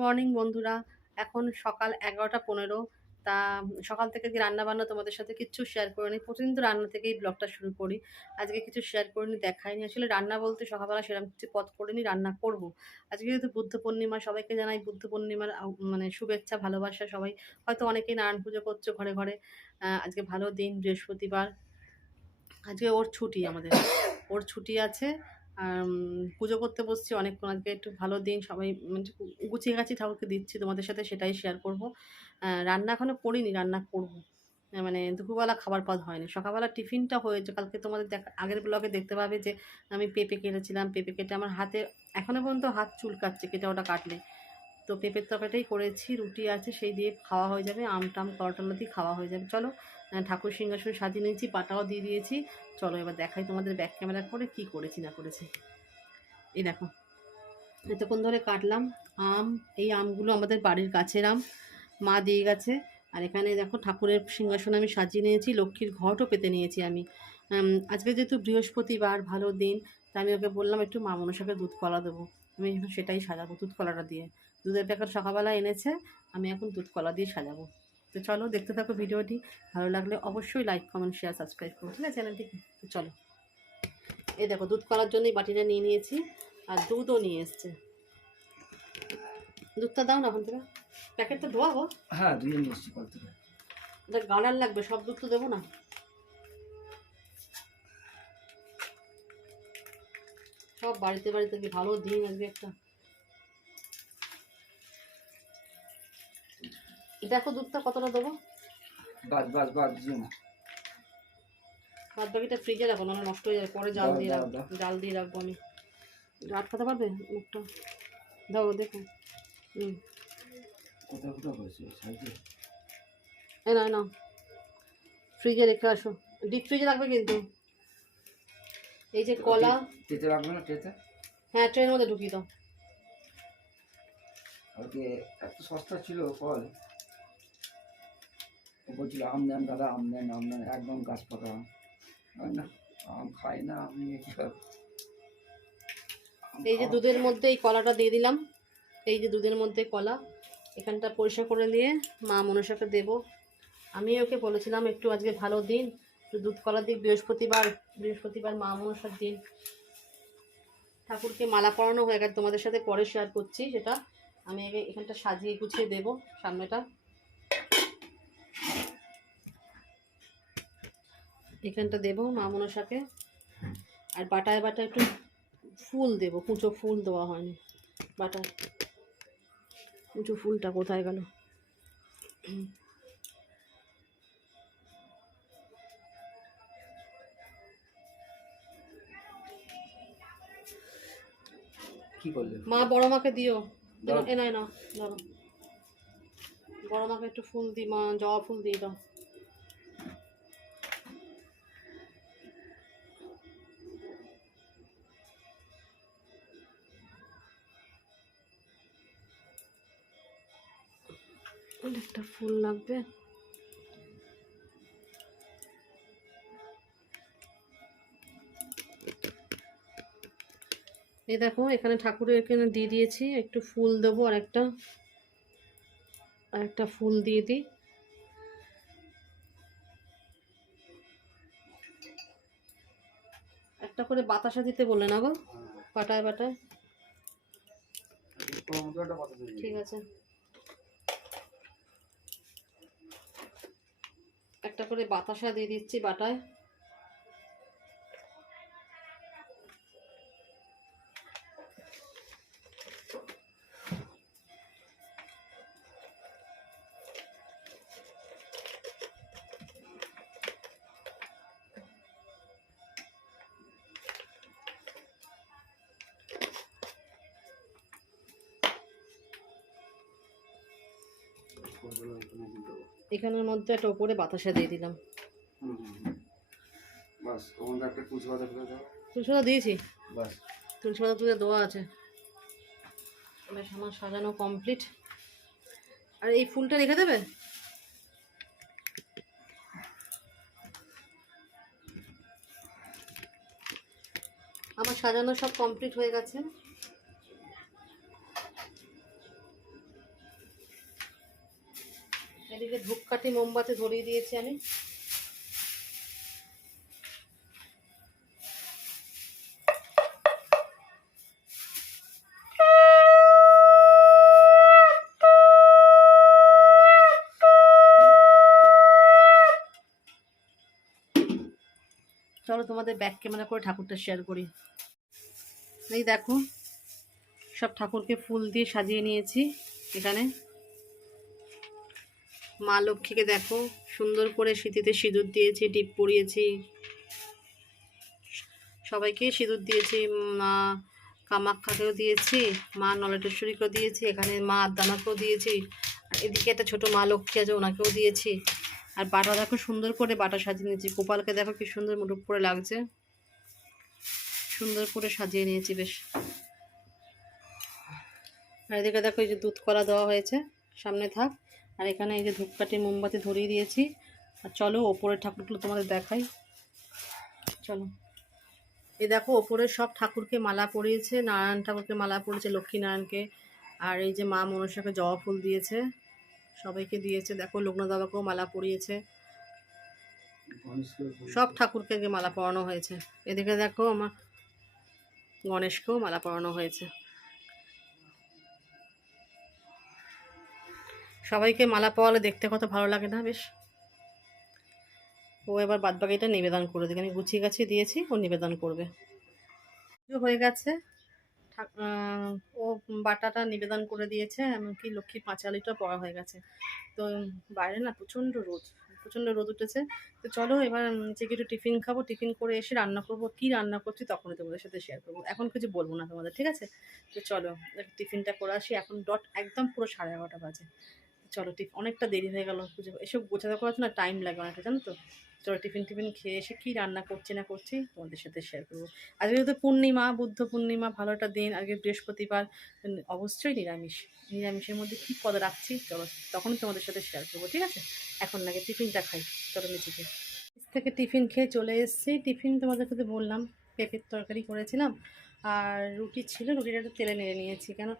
Morning বন্ধুরা। এখন সকাল এগারোটা পনেরো। তা, সকাল থেকে রান্না বান্না তোমাদের সাথে কিচ্ছু শেয়ার করিনি প্রতিদিন তো রান্না থেকেই ব্লগটা শুরু করি। আজকে কিছু শেয়ার করে করিনি দেখাইনি। আসলে রান্না বলতে সকালবেলা সেরকম কিছু পথ করিনি রান্না করব। আজকে যেহেতু বুদ্ধ পূর্ণিমা, সবাইকে জানাই বুদ্ধ পূর্ণিমার মানে শুভেচ্ছা, ভালোবাসা সবাই। হয়তো অনেকেই নারায়ণ পুজো করছ ঘরে ঘরে। আজকে ভালো দিন, বৃহস্পতিবার। আজকে ওর ছুটি আমাদের। ওর ছুটি আছে। আর পুজো করতে বসছি, অনেকক্ষণ আজকে একটু ভালো দিন, সবাই মানে গুছিয়ে গাছি ঠাকুরকে দিচ্ছি, তোমাদের সাথে সেটাই শেয়ার করব। রান্না এখনও করিনি, রান্না করব। মানে দুপুরবেলা খাবার পদ হয়নি। সকালবেলা টিফিনটা হয়েছে, কালকে তোমাদের দেখা, আগের ব্লগে দেখতে পাবে যে, আমি পেঁপে কেটেছিলাম, পেঁপে কেটে আমার হাতে এখনও পর্যন্ত হাত চুলকাচ্ছে, কেটে ওটা কাটলে। তো পেঁপের তরকারিটাই করেছি, রুটি আছে, সেই দিয়ে খাওয়া হয়ে যাবে, আম টাম করটলা দিয়ে খাওয়া হয়ে যাবে। চলো ঠাকুর সিংহাসন সাজিয়ে নিয়েছি, পাটাও দিয়ে দিয়েছি। চলো এবার দেখাই তোমাদের ব্যাক ক্যামেরা করে কি করেছি, না করেছি। এই দেখো, এতক্ষণ ধরে কাটলাম আম, এই আমগুলো আমাদের বাড়ির গাছের আম, মা দিয়ে গেছে। আর এখানে দেখো ঠাকুরের সিংহাসন আমি সাজিয়ে নিয়েছি, লক্ষ্মীর ঘটও পেতে নিয়েছি আমি। আজকে যেহেতু বৃহস্পতিবার, ভালো দিন, তাই আমি ওকে বললাম একটু মা মনসাকে দুধ কলা দেবো। আমি সেটাই সাজাবো দুধ কলাটা দিয়ে। দুধের প্যাকেট সকালবেলা এনেছে, আমি এখন দুধ কলা দিয়ে সাজাবো। তো চলো দেখতে থাকো ভিডিওটি। ভালো লাগলে অবশ্যই লাইক কমেন্ট শেয়ার সাবস্ক্রাইব করো ঠিক আছে চ্যানেলটিকে তো চলো। এই দেখো দুধ কলার জন্যই বাটিটা নিয়ে নিয়েছি আর দুধও নিয়ে এসছে। দুধটা দাও না থেকে প্যাকেটটা ধোয়াবো হ্যাঁ দুই নিয়ে এসছি কল থেকে। এটা গাড়ার লাগবে সব দুধ তো দেবো না। সব বাড়িতে বাড়িতে কি ভালো দিন আজকে একটা। দেখো দুধটা কতটা দেবো? বাস বাস বাস দিও না। বাদ বাকিটা ফ্রিজে রাখো না নষ্ট হয়ে যাবে। পরে জাল দিয়ে রাখব। জাল দিয়ে রাখব আমি। আটকাতে পারবে মুখটা? দাও দেখো। হুম। কোথাও কোথাও হয়েছে? এই না না ফ্রিজে রেখে আসো। ডিপ ফ্রিজে রাখবে কিন্তু। এই যে কলা। টেতে রাখবে না টেতে হ্যাঁ ট্রেনের মধ্যে ঢুকিয়ে দাও। কালকে এত সস্তা ছিল ফল বলছিল, আম দেন দাদা, আম দেন আম দেন একদম গাছ পাকা। না, আম খাই না, আমি? আম এই যে দুধের মধ্যে এই কলাটা দিয়ে দিলাম। এই যে দুধের মধ্যে কলা, এখানটা পরিষ্কার করে নিয়ে মা মনসাকে দেবো। আমি ওকে বলেছিলাম, একটু আজকে ভালো দিন দুধ কলা দিক, বৃহস্পতিবার বৃহস্পতিবার মা মনসার দিন। ঠাকুরকে মালা পরানো হয়ে গেছে, তোমাদের সাথে পরে শেয়ার করছি সেটা। আমি এখানটা সাজিয়ে গুছিয়ে দেবো, সামনেটা। এখানটা দেবো মা মনসাকে। আর বাটায় বাটায় একটু ফুল দেবো কুঁচো ফুল দেওয়া হয়নি বাটায়। কুঁচো ফুলটা কোথায় গেল? কি করলে? মা বড় মাকে দিও। দাও। এ নয় না ধরো বড় মাকে একটু ফুল দিই মা জবা ফুল দিয়ে দাও। একটা ফুল লাগবে। এই দেখো এখানে ঠাকুরের এখানে দিয়ে দিয়েছি একটু ফুল দেবো আর একটা। আর একটা ফুল দিয়ে দিই। একটা করে বাতাসা দিতে বললে না গো? পাটায় পাটায়। ঠিক আছে। একটা করে বাতাসা দিয়ে দিচ্ছি বাটায়। এখানের মধ্যে একটা ওপরে বাতাসা দিয়ে দিলাম। বাস ওখান একটা তুলসী পাতা ফেলে দাও। তুলসী পাতা দিয়েছি? বাস। তুলসী পাতা তুলে দেওয়া আছে। বেশ আমার সাজানো কমপ্লিট আর এই ফুলটা রেখে দেবে? আমার সাজানো সব কমপ্লিট হয়ে গেছে। এদিকে ধূপকাঠি মোমবাতি ধরিয়ে দিয়েছি আমি। চলো তোমাদের ব্যাক ক্যামেরা করে ঠাকুরটা শেয়ার করি। এই দেখো, সব ঠাকুরকে ফুল দিয়ে সাজিয়ে নিয়েছি এখানে। মা লক্ষ্মীকে দেখো, সুন্দর করে স্মৃতিতে সিঁদুর দিয়েছি, টিপ পরিয়েছি। সবাইকে সিঁদুর দিয়েছি, মা কামাক্ষাকেও দিয়েছি, মা নলেটেশ্বরীকেও দিয়েছি, এখানে মা আদানাকেও দিয়েছি। এদিকে একটা ছোটো মা লক্ষ্মী আছে, ওনাকেও দিয়েছি। আর বাটা দেখো সুন্দর করে বাটা সাজিয়ে নিয়েছি। গোপালকে দেখো কি সুন্দর মুটুক করে লাগছে। সুন্দর করে সাজিয়ে নিয়েছি বেশ। আর এদিকে দেখো এই যে দুধ কলা দেওয়া হয়েছে, সামনে থাক। আর এখানে এই যে ধূপকাঠি মোমবাতি ধরিয়ে দিয়েছি। আর চলো ওপরের ঠাকুরগুলো তোমাদের দেখাই। চলো। এ দেখো, ওপরে সব ঠাকুরকে মালা পরিয়েছে, নারায়ণ ঠাকুরকে মালা পরিয়েছে লক্ষ্মী নারায়ণকে আর এই যে মা মনসাকে জবা ফুল দিয়েছে, সবাইকে দিয়েছে। দেখো লোকনাথ বাবাকেও মালা পরিয়েছে। সব ঠাকুরকে মালা পরানো হয়েছে। এদিকে দেখো, আমার গণেশকেও মালা পরানো হয়েছে। সবাইকে মালা পরালে দেখতে কত ভালো লাগে না, বেশ। ও এবার বাদবাকিটা নিবেদন করে দেবে আমি গুছিয়ে গাছিয়ে দিয়েছি, ও নিবেদন করবে। হয়ে গেছে। ও বাটাটা নিবেদন করে দিয়েছে, এমনকি লক্ষ্মী পাঁচালিটা পড়া হয়ে গেছে। তো বাইরে না প্রচণ্ড রোদ প্রচণ্ড রোদ উঠেছে। তো চলো এবার গিয়ে একটু টিফিন খাব, টিফিন করে এসে রান্না করব। কী রান্না করছি তখনই তোমাদের সাথে শেয়ার করব। এখন কিছু বলব না তোমাদের, ঠিক আছে? তো চলো টিফিনটা করে আসি। এখন ডট একদম পুরো সাড়ে এগারোটা বাজে। চলো টিফ, অনেকটা দেরি হয়ে গেল। পুজো এসব গোছাতে করাতে না টাইম লাগে অনেকটা, জানো তো? চলো টিফিন টিফিন খেয়ে এসে কী রান্না করছি না করছি তোমাদের সাথে শেয়ার করব। আজকে যেহেতু পূর্ণিমা, বুদ্ধ পূর্ণিমা, ভালো একটা দিন, আজকে বৃহস্পতিবার অবশ্যই নিরামিষ। নিরামিষের মধ্যে কী পদ রাখছি, চলো তখনই তোমাদের সাথে শেয়ার করব, ঠিক আছে? এখন লাগে টিফিনটা খাই, চলো নিচেকে থেকে টিফিন খেয়ে চলে এসেছি। টিফিন তোমাদের সাথে বললাম পেঁপের তরকারি করেছিলাম, আর রুটি ছিল, রুটিটা একটু তেলে নেড়ে নিয়েছি, কেন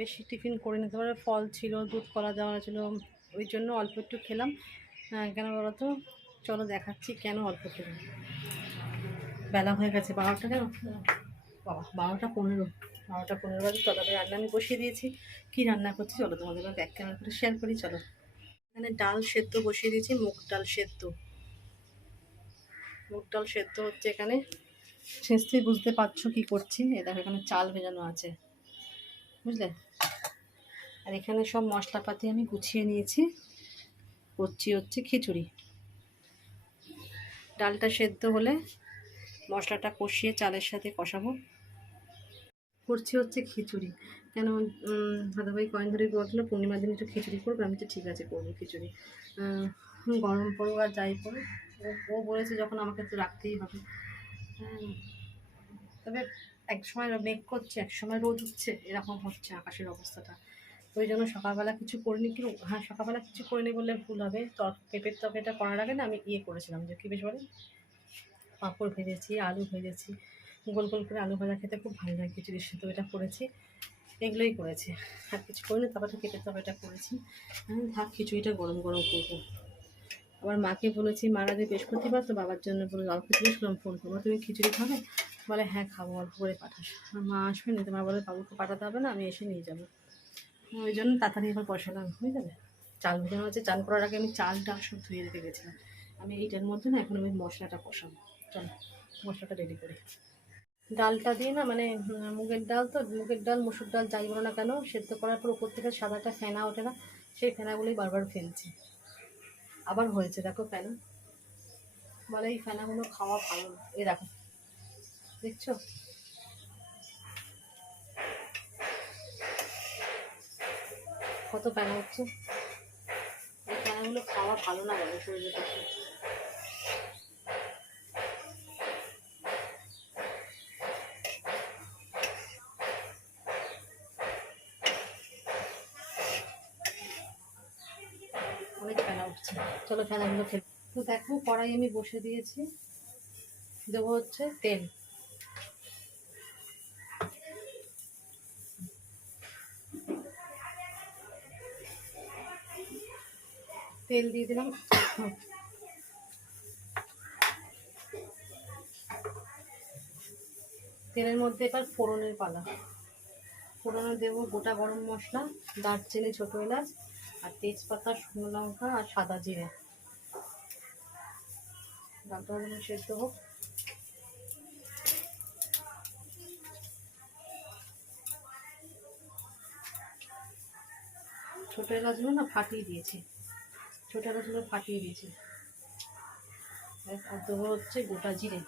বেশি টিফিন করে নিতে পারে ফল ছিল, দুধ, কলা দেওয়া ছিল, ওই জন্য অল্প একটু খেলাম। কেন বলো তো? চলো দেখাচ্ছি কেন অল্প খেলাম। বেলা হয়ে গেছে, বারোটা কেন? বাবা, বারোটা পনেরো। বারোটা পনেরো বাজে, তরকারি রান্না আমি বসিয়ে দিয়েছি। কী রান্না করছি চলো তোমাদের ব্যাগ ক্যামেরা করে শেয়ার করি, চলো। এখানে ডাল সেদ্ধ বসিয়ে দিয়েছি, মুগ ডাল সেদ্ধ। মুগ ডাল সেদ্ধ হচ্ছে এখানে। নিশ্চয়ই বুঝতে পারছ কি করছি। এ দেখো এখানে চাল ভেজানো আছে। বুঝলে? আর এখানে সব মশলাপাতি আমি গুছিয়ে নিয়েছি। করছি হচ্ছে খিচুড়ি। ডালটা সেদ্ধ হলে মশলাটা কষিয়ে চালের সাথে কষাবো। করছি হচ্ছে খিচুড়ি। কেন দাদাভাই কয়েন ধরে বলছিল পূর্ণিমার দিন একটু খিচুড়ি করব, আমি তো ঠিক আছে করব খিচুড়ি। গরম পড়ুক আর যাই পড়ুক। ও- বলেছে যখন আমাকে তো রাখতেই হবে। তবে এক সময় মেঘ করছে এক সময় রোদ উঠছে, এরকম হচ্ছে আকাশের অবস্থাটা। ওই জন্য সকালবেলা কিছু করিনি কি হ্যাঁ সকালবেলা কিছু করিনি বললে ভুল হবে। তর, পেঁপের তরকারিটা করার আগে না আমি ইয়ে করেছিলাম যে কী বেশ বলে পাঁপড় ভেজেছি, আলু ভেজেছি। গোল গোল করে আলু ভাজা খেতে খুব ভালো লাগে, খিচুড়ির সাথে এটা করেছি। এগুলোই করেছি। আর কিছু করিনি, তারপর পেঁপের তরকারিটা করেছি। আমি থাক খিচুড়িটা গরম গরম করব। আবার মাকে বলেছি মারা যে বৃহস্পতিবার তো বাবার জন্য বলে অল্প করলাম ফোন করব তুমি খিচুড়ি খাবে? বলে হ্যাঁ খাব, অল্প করে পাঠাস। মা আসবে না তোমার বলে, বাবুকে পাঠাতে হবে না, আমি এসে নিয়ে যাব। ওই জন্য তাড়াতাড়ি এবার বসালাম হয়ে যাবে। চাল ভেজানো আছে চান করার আগে আমি চালটা সব ধুয়ে রেখে গেছিলাম। আমি এইটার মধ্যে না এখন আমি মশলাটা কষাবো চলো, মশলাটা রেডি করি। ডালটা দিয়ে না মানে মুগের ডাল তো, মুগের ডাল, মুসুর ডাল, যাই বলো না কেন, সেদ্ধ করার পর উপর থেকে সাদাটা ফেনা ওঠে না, সেই ফেনাগুলোই বারবার ফেলছি। আবার হয়েছে, দেখো ফেনা বলে এই ফেনাগুলো খাওয়া ভালো না। দেখো, দেখছ? কত ফেনা হচ্ছে? এই ফেনাগুলো খাওয়া ভালো না বলে শরীরের পক্ষে। চলো ফেনাগুলো খেলে। তো দেখো কড়াই আমি বসে দিয়েছি। দেবো হচ্ছে তেল। তেল দিয়ে দিলাম। তেলের মধ্যে এবার ফোড়নের পালা। ফোড়নে দেবো গোটা গরম মশলা, দারচিনি, ছোটো এলাচ। আর তেজপাতা, শুকনো লঙ্কা আর সাদা জিরে। ডালটা সেদ্ধ হোক। ছোটো এলাচগুলো না ফাটিয়ে দিয়েছি। ছোটো এলাচগুলো ফাটিয়ে দিয়েছি। আর দেবো হচ্ছে গোটা জিরে।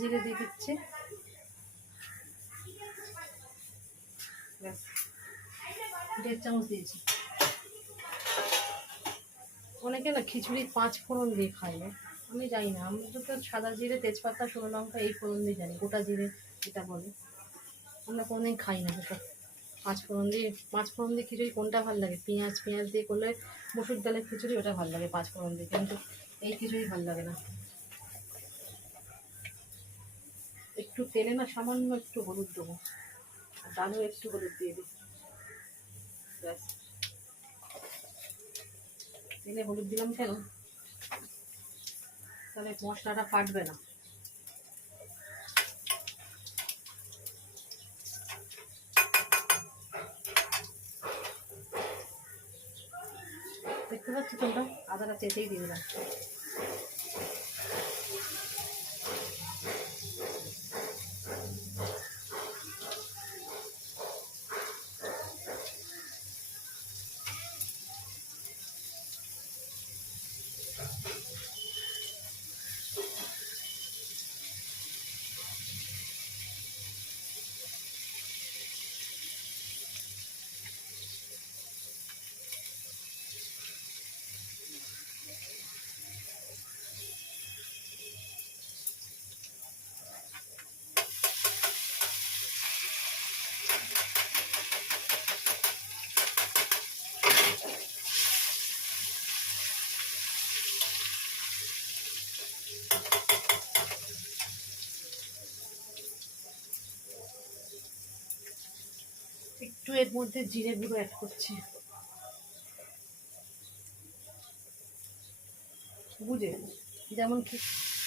জিরে দিয়ে দিচ্ছে। দেড় চামচ দিয়েছি। অনেকে না খিচুড়ি পাঁচ ফোড়ন দিয়ে খায় না। আমি জানি না আমরা তো সাদা জিরে, তেজপাতা, শুকনো লঙ্কা, এই ফোড়ন দিয়ে জানি, গোটা জিরে এটা বলে। আমরা কোনোদিন খাই না সেসব পাঁচ ফোড়ন দিয়ে, পাঁচ ফোড়ন দিয়ে খিচুড়ি কোনটা ভালো লাগে? পেঁয়াজ পেঁয়াজ দিয়ে করলে মুসুর ডালের খিচুড়ি ওটা ভালো লাগে পাঁচ ফোড়ন দিয়ে, কিন্তু এই খিচুড়ি ভালো লাগে না। একটু তেলে না, সামান্য একটু হলুদ দেবো। ডালেও একটু হলুদ দিয়ে দিই তেলে হলুদ দিলাম কেন? তাহলে মশলাটা ফাটবে না। দেখতে পাচ্ছি তোমরা? আদাটা চেঁচেই দিয়ে দিলাম। একটু এর মধ্যে জিরে গুঁড়ো অ্যাড করছি। বুঝে যেমন কি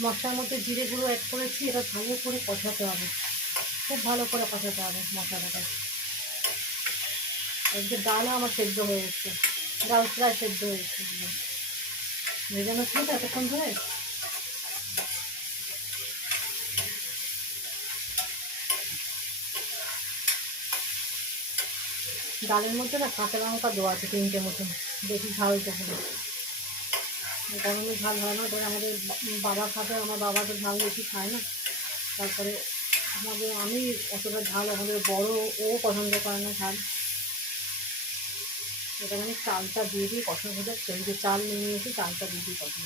মশলার মধ্যে জিরে গুঁড়ো অ্যাড করেছি, এটা ভালো করে কষাতে হবে। খুব ভালো করে কষাতে হবে মশলাটাকে। এই যে ডালও আমার সেদ্ধ হয়ে এসছে ডাল প্রায় সেদ্ধ হয়ে এসছে ভেজানো ছিল এতক্ষণ ধরে? ডালের মধ্যে না কাঁচা লঙ্কা দেওয়া আছে তিনটে মতন, বেশি ঝাল দেবো না। গরমে ঝাল হয় না ধরে আমাদের বাবা খাবে আমার বাবা তো ঝাল বেশি খায় না। তারপরে আমাদের, আমি অতটা ঝাল আমাদের বড় ও পছন্দ করে না ঝাল। এটা মানে চালটা দিয়ে দিয়ে কষা ভোজা চাল নিয়ে নিয়েছি চালটা দিয়ে দিয়ে কষা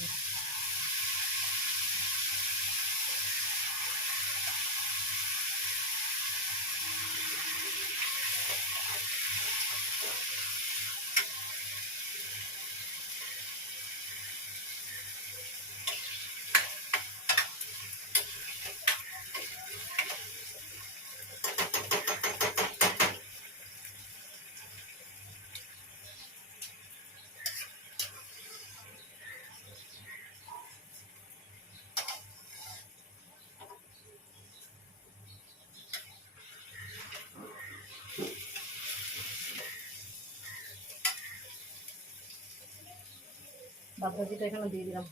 ভোজা বাদবাকিটা এখানে দিয়ে দিলাম।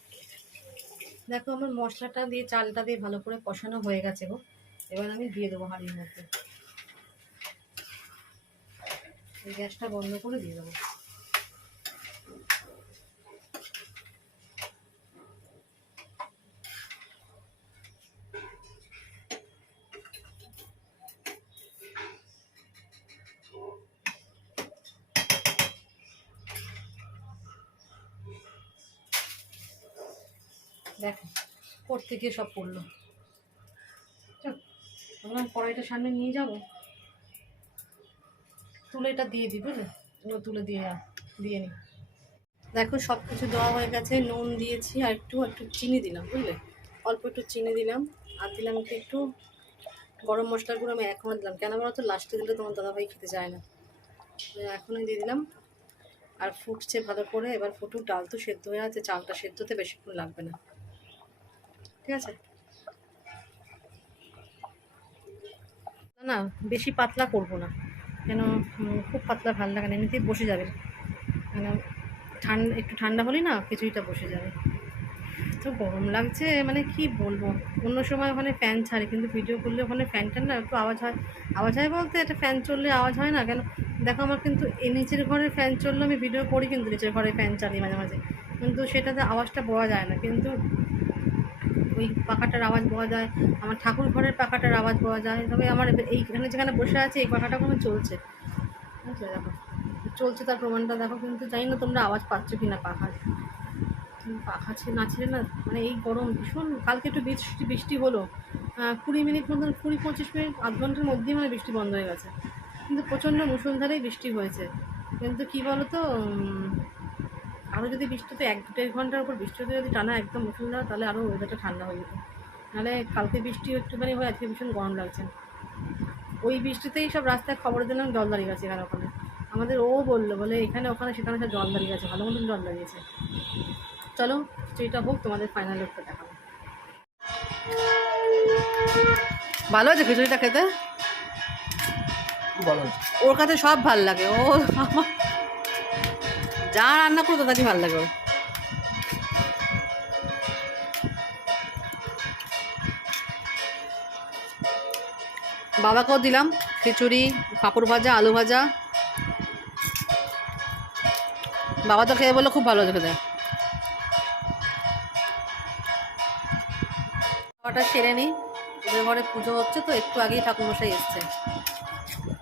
দেখো আমার মশলাটা দিয়ে, চালটা দিয়ে ভালো করে কষানো হয়ে গেছে গো। এবার আমি দিয়ে দেবো হাঁড়ির মধ্যে। গ্যাসটা বন্ধ করে দিয়ে দেবো। দেখো, পড়তে গিয়ে সব পড়ল। চল কড়াইটা সামনে নিয়ে যাব। তুলে এটা দিয়ে দিই বুঝলে? তুলে দিয়ে দিয়ে নি। দেখো সব কিছু দেওয়া হয়ে গেছে। নুন দিয়েছি আর একটু একটু চিনি দিলাম, বুঝলে? অল্প একটু চিনি দিলাম। আর দিলাম একটু একটু গরম মশলার গুঁড়ো, আমি এখনও দিলাম। কেন বলো তো লাস্টে দিলে তোমার দাদাভাই খেতে চায় না। এখনই দিয়ে দিলাম। আর ফুটছে ভালো করে। এবার ফুটুক ডাল তো সেদ্ধ হয়ে আছে। চালটা সেদ্ধতে বেশিক্ষণ লাগবে না। ঠিক আছে? না বেশি পাতলা করব না। কেন খুব পাতলা ভালো লাগে না, এমনিতেই বসে যাবে। মানে ঠান্ডা একটু ঠান্ডা হলেই না খিচুড়িটা বসে যাবে। তো গরম লাগছে মানে কি বলব? অন্য সময় ওখানে ফ্যান ছাড়ে, কিন্তু ভিডিও করলে ওখানে ফ্যানটার না একটু আওয়াজ হয়। আওয়াজ হয় বলতে একটা ফ্যান চললে আওয়াজ হয় না? কেন? দেখো আমার কিন্তু এই নিচের ঘরের ফ্যান চললে আমি ভিডিও করি কিন্তু, নিচের ঘরে ফ্যান চালিয়ে মাঝে মাঝে। কিন্তু সেটাতে আওয়াজটা পাওয়া যায় না। কিন্তু ওই পাখাটার আওয়াজ পাওয়া যায়, আমার ঠাকুর ঘরের পাখাটার আওয়াজ পাওয়া যায়। তবে আমার এইখানে যেখানে বসে আছে, এই পাখাটা কোনো চলছে। দেখো, চলছে তার প্রমাণটা দেখো, কিন্তু জানি না তোমরা আওয়াজ পাচ্ছ কি না পাখার পাখা ছিল না ছিল না মানে এই গরম ভীষণ, কালকে একটু বৃষ্টি বৃষ্টি হলো। কুড়ি মিনিট মতন, কুড়ি পঁচিশ মিনিট, আধ ঘণ্টার মধ্যেই মানে বৃষ্টি বন্ধ হয়ে গেছে। কিন্তু প্রচণ্ড মুসলধারেই বৃষ্টি হয়েছে। কিন্তু কী বলো তো আরও যদি বৃষ্টিতে এক দেড় ঘণ্টার উপর বৃষ্টিতে যদি টানা একদম মুসলধার তাহলে আরও ওয়েদারটা ঠান্ডা হয়ে যেত। নাহলে কালকে বৃষ্টি একটুখানি হয়ে আজকে ভীষণ গরম লাগছে। ওই বৃষ্টিতেই সব রাস্তায় খবর দিলাম জল দাঁড়িয়ে গেছে এখানে ওখানে। আমাদের ও বলল বলে এখানে ওখানে সেখানে সব জল দাঁড়িয়ে গেছে ভালো মতন জল দাঁড়িয়েছে চলো সেটা হোক তোমাদের ফাইনাল লুকটা দেখাবো। ভালো আছে খিচুড়িটা খেতে? ওর কাছে সব ভালো লাগে। ও আমার যা রান্না করতো তাকে ভালো লাগে বাবাকেও দিলাম, খিচুড়ি, পাঁপড় ভাজা, আলু ভাজা। বাবা তো খেয়ে বলল, খুব ভালো খেতে। খাওয়াটা সেরে নিই ঘরে পুজো হচ্ছে তো, একটু আগেই ঠাকুরমশাই এসছে।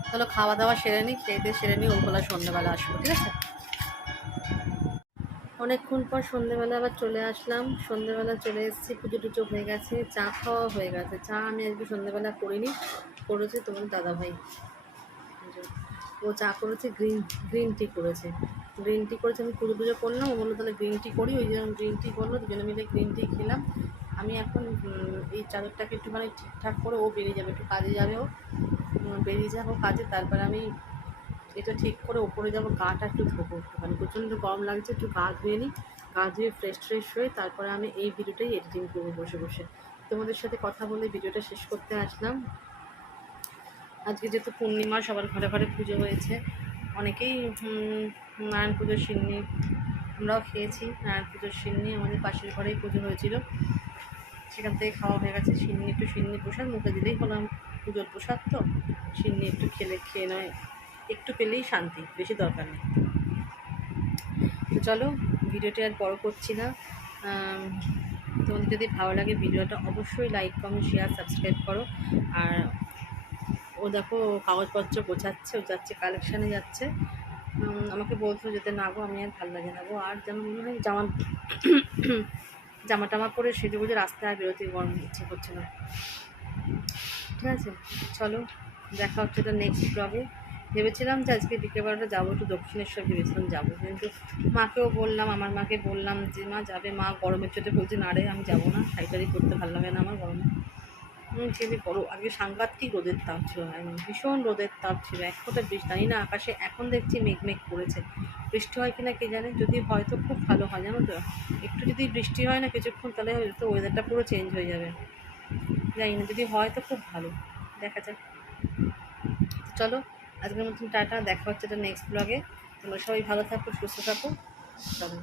তাহলে খাওয়া দাওয়া সেরে নিই খেয়ে সেরে নিই ওরবেলা সন্ধ্যেবেলা আসব ঠিক আছে? অনেকক্ষণ পর সন্ধ্যেবেলা আবার চলে আসলাম। সন্ধ্যেবেলা চলে এসেছি, পুজো টুজো হয়ে গেছে, চা খাওয়া হয়ে গেছে। চা আমি আজকে সন্ধ্যেবেলা করিনি, করেছে তোমার দাদাভাই। ও চা করেছে গ্রিন গ্রিন টি করেছে। গ্রিন টি করেছে, আমি পুজো টুজো করলাম, ও বলল তাহলে গ্রিন টি করি, ওই জন্য গ্রিন টি করল, দুজনে মিলে গ্রিন টি খেলাম। আমি এখন এই চাদরটাকে একটুখানি ঠিকঠাক করে ও বেরিয়ে যাবে, একটু কাজে যাবে ও। বেরিয়ে যাব কাজে, তারপরে আমি এটা ঠিক করে ওপরে যাব গাটা একটু ধোবো একটুখানি। প্রচণ্ড গরম লাগছে, একটু গা ধুয়ে নিই, গা ধুয়ে ফ্রেশ ট্রেশ হয়ে তারপরে আমি এই ভিডিওটাই এডিটিং করব বসে বসে। তোমাদের সাথে কথা বলে ভিডিওটা শেষ করতে আসলাম। আজকে যেহেতু পূর্ণিমা, সবার ঘরে ঘরে পুজো হয়েছে, অনেকেই নারায়ণ পুজোর সিন্নি আমরাও খেয়েছি, নারায়ণ পুজোর সিন্নি আমাদের পাশের ঘরেই পুজো হয়েছিল। সেখান থেকে খাওয়া হয়ে গেছে, সিন্নি একটু সিন্নি প্রসাদ, মুখে দিলেই হলাম পুজোর প্রসাদ তো, সিন্নি একটু খেলে, খেয়ে নয়। একটু পেলেই শান্তি, বেশি দরকার নেই। তো চলো, ভিডিওটি আর বড় করছি না। তোমাদের যদি ভালো লাগে ভিডিওটা অবশ্যই লাইক কমেন্ট শেয়ার সাবস্ক্রাইব করো। আর ও দেখো, কাগজপত্র গোছাচ্ছে, ও যাচ্ছে কালেকশানে যাচ্ছে। আমাকে বলতো যেতে না গো, আমি আর ভালো লাগে না গো। আর যেন মনে হয় জামা জামা টামা পরে সেজে বুঝে রাস্তায় আর বেরোতে গরম ইচ্ছে করছে না। ঠিক আছে? চলো, দেখা হচ্ছে তো নেক্সট ব্লগে ভেবেছিলাম যে আজকে বিকেলবেলাটা যাব, একটু দক্ষিণেশ্বর ভেবেছিলাম যাব। কিন্তু মাকেও বললাম, আমার মাকে বললাম যে, মা যাবে, মা গরমের চোটে বলছে, না রে, আমি যাব না শাড়ি করতে ভালো লাগে না আমার গরমে। সেদিন বড় আগে সাংঘাতিক রোদের তাপ ছিল ভীষণ রোদের তাপ ছিল, এক ফোঁটা বৃষ্টি, জানি না, আকাশে এখন দেখছি মেঘ মেঘ করেছে। বৃষ্টি হয় কিনা কে জানে, যদি হয় তো খুব ভালো হয়, জানো তো? একটু যদি বৃষ্টি হয় না কিছুক্ষণ, তাহলে হয়তো ওয়েদারটা পুরো চেঞ্জ হয়ে যাবে। জানি না, যদি হয় তো খুব ভালো, দেখা যাক। চলো আজকের মতন টাটা, দেখা হচ্ছে এটা নেক্সট ব্লগে তোমরা সবাই ভালো থাকো, সুস্থ থাকো। চলো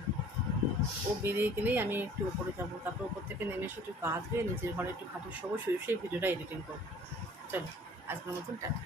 ও বেরিয়ে গেলেই আমি একটু উপরে যাব। তারপর ওপর থেকে নেমে এসে একটু কাজ নিজের ঘরে একটু খাটে শোবো, শুয়ে শুয়ে ভিডিওটা এডিটিং করব। চলো, আজকের মতন টাটা।